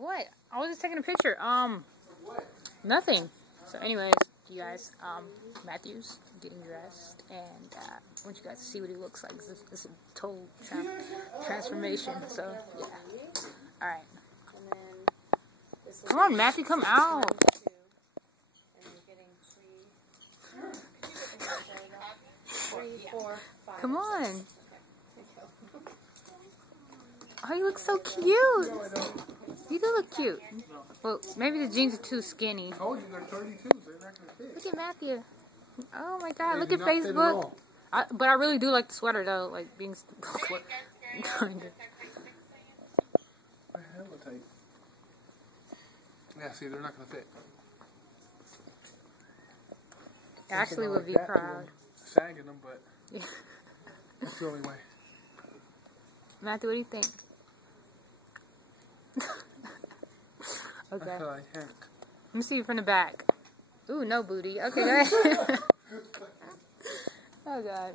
What? I was just taking a picture. Nothing. So anyways, you guys, Matthew's getting dressed, and I want you guys to see what he looks like. This is a total transformation. So yeah. All right. Come on, Matthew, come out. Come on. Oh, you look so cute. You do look cute. Well, maybe the jeans are too skinny. I told you they're 32s. They're not going to fit. Look at Matthew. Oh my God, look at Facebook. But I really do like the sweater though, like being kind of. Yeah, see, they're not going to fit. Ashley would be proud. Sagging them, but that's the only way. Matthew, what do you think? Okay. Let me see you from the back. Ooh, no booty. Okay, go ahead. Oh, God.